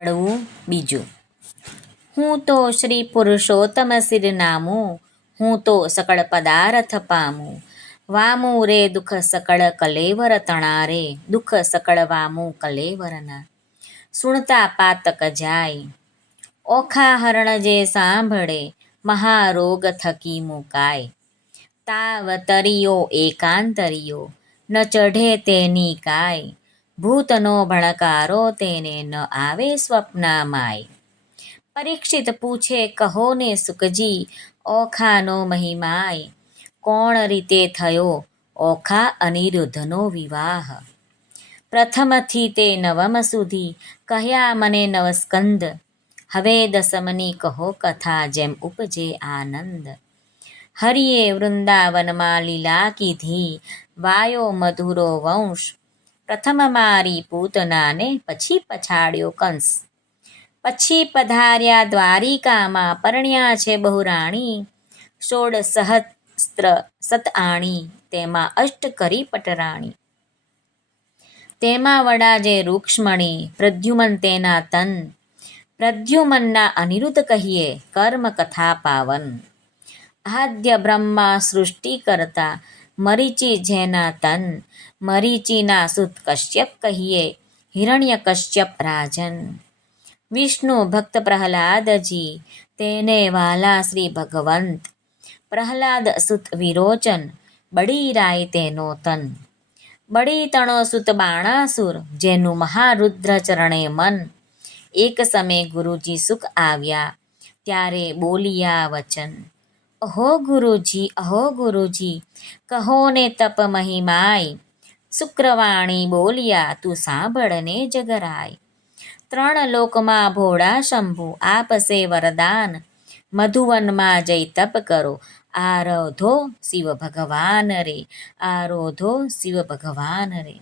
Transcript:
પડવું બીજું. હું તો શ્રી પુરુષોત્તમ નામું હું તો સકળ પદાર્થ પામું. વામું રે દુઃખ સકળ કલેવર તણા રે દુઃખ સકળ વામું કલેવરના સુણતા પાતક જાય, ઓખા હરણ જે સાંભળે, મહારોગ થકી મુકાય. તાવ તરિયો એકાંતરિયો, ન ચઢે તેની કાય. ભૂતનો ભણકારો તેને ન આવે સ્વપ્નામાય. પરીક્ષિત પૂછે, કહો ને સુખજી, ઓખાનો મહિમાય. કોણ રીતે થયો? ઓખા અનિરુદ્ધનો વિવાહ. પ્રથમથી તે નવમ સુધી કહ્યા મને નવસ્કંદ. હવે દસમની કહો કથા જેમ ઉપજે આનંદ. હરિએ વૃંદાવનમાં લીલા કીધી, વાયો મધુરો વંશ પ્રથમ મારી પૂતનાને પછી પછાડ્યો કંસ. પછી પધાર્યા દ્વારિકામાં પરણ્યા છે બહુરાણી. સોળ સહસ્ત્ર સતઆણી તેમાં અષ્ટ કરી પટરાણી. તેમાં વડા જે રૂક્ષ્મણી, પ્રદ્યુમન તેના તન. પ્રદ્યુમનના અનિરુદ્ધ કહીએ કર્મ કથા પાવન. આદ્ય બ્રહ્મા સૃષ્ટિ કરતા મરીચી જેના તન, મરીચીના સુત કશ્યપ કહીએ, હિરણ્ય કશ્યપ રાજન. વિષ્ણુ ભક્ત પ્રહલાદજી, તેને વાલા શ્રી ભગવંત. પ્રહલાદ સુત વિરોચન, બળી રાય તેનો તન. બળી તણો સુત બાણાસુર, જેનું મહારુદ્ર ચરણે મન. એક સમય ગુરુજી સુખ આવ્યા, ત્યારે બોલિયા વચન. અહો ગુરુજી અહો ગુરુજી, કહો ને તપ મહિમાય. શુક્રવાણી બોલ્યા, તું સાંભળને જગરાય. ત્રણ લોકમાં ભોળા શંભુ આપશે વરદાન. મધુવનમાં જઈ તપ કરો, આરોધો શિવ ભગવાન રે, આરોધો શિવ ભગવાન રે.